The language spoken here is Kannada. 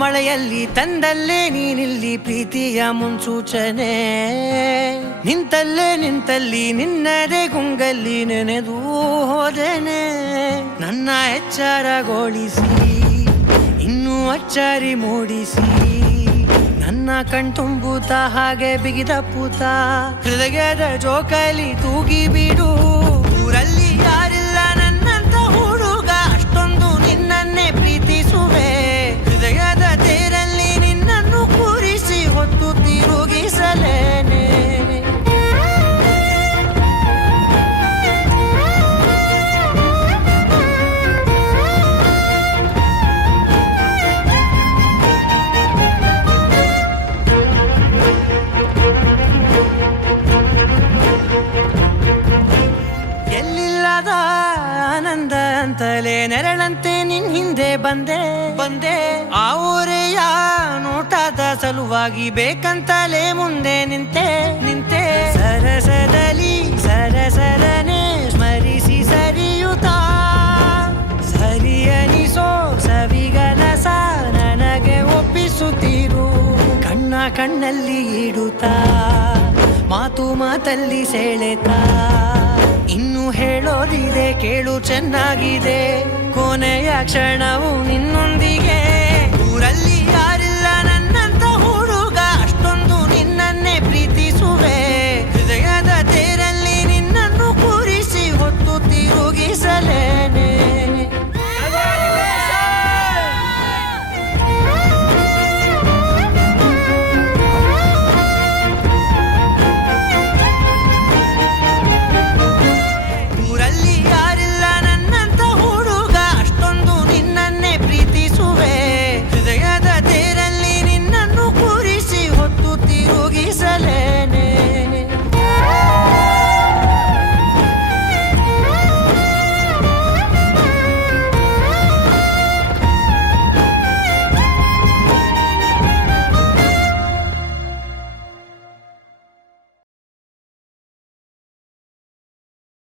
ಮಳೆಯಲ್ಲಿ ತಂದಲ್ಲೇ ನೀನಿಲ್ಲಿ ಪ್ರೀತಿಯ ಮುನ್ಸೂಚನೆ, ನಿಂತಲ್ಲಿ ನಿನ್ನದೇ ಗುಂಗಲ್ಲಿ ನೆನೆದು ಹೋದೆನೆ. ನನ್ನ ಎಚ್ಚರಗೊಳಿಸಿ ಇನ್ನೂ ಅಚ್ಚರಿ ಮೂಡಿಸಿ, ನನ್ನ ಕಣ್ತುಂಬುತ್ತ ಹಾಗೆ ಬಿಗಿದ ಪೂತ ಹೃದಯದ ಜೋಕಾಲಿ ತೂಗಿ ಬಿಡು. ಊರಲ್ಲಿ ಯಾರಿಲ್ಲ ನನ್ನಂತ ಹುಡುಗ, ಅಷ್ಟೊಂದು ನಿನ್ನನ್ನೇ ಪ್ರೀತಿಸುವೆ. ಹೃದಯದ ತೇರಲ್ಲಿ ನಿನ್ನನ್ನು ಕೂರಿಸಿ ಹೊತ್ತು ತಿರುಗಿಸಲೇನೆ. ಎಲ್ಲಿಲ್ಲದ ಆನಂದ ಅಂತಲೇ ನೆರಳಂತೆ ನಿನ್ ಹಿಂದೆ ಬಂದೆ. ಆ ಊರೆಯ ನೋಟದ ಸಲುವಾಗಿ ಬೇಕಂತಲೇ ಮುಂದೆ ನಿಂತೆ. ಸರಸದಲ್ಲಿ ಸರಸರನೆ ಸ್ಮರಿಸಿ ಸರಿಯುತ್ತಾ, ಸರಿಯನಿಸೋ ಸವಿಗನಸ ನನಗೆ ಒಪ್ಪಿಸುತ್ತೀರು. ಕಣ್ಣಲ್ಲಿ ಇಡುತ್ತಾ, ಮಾತಲ್ಲಿ ಸೆಳೆತಾ, ಇನ್ನು ಹೇಳೋದಿದೆ ಕೇಳು ಚೆನ್ನಾಗಿದೆ. ಕೊನೆಯ ಕ್ಷಣವು ನಿನ್ನೊಂದಿಗೆ.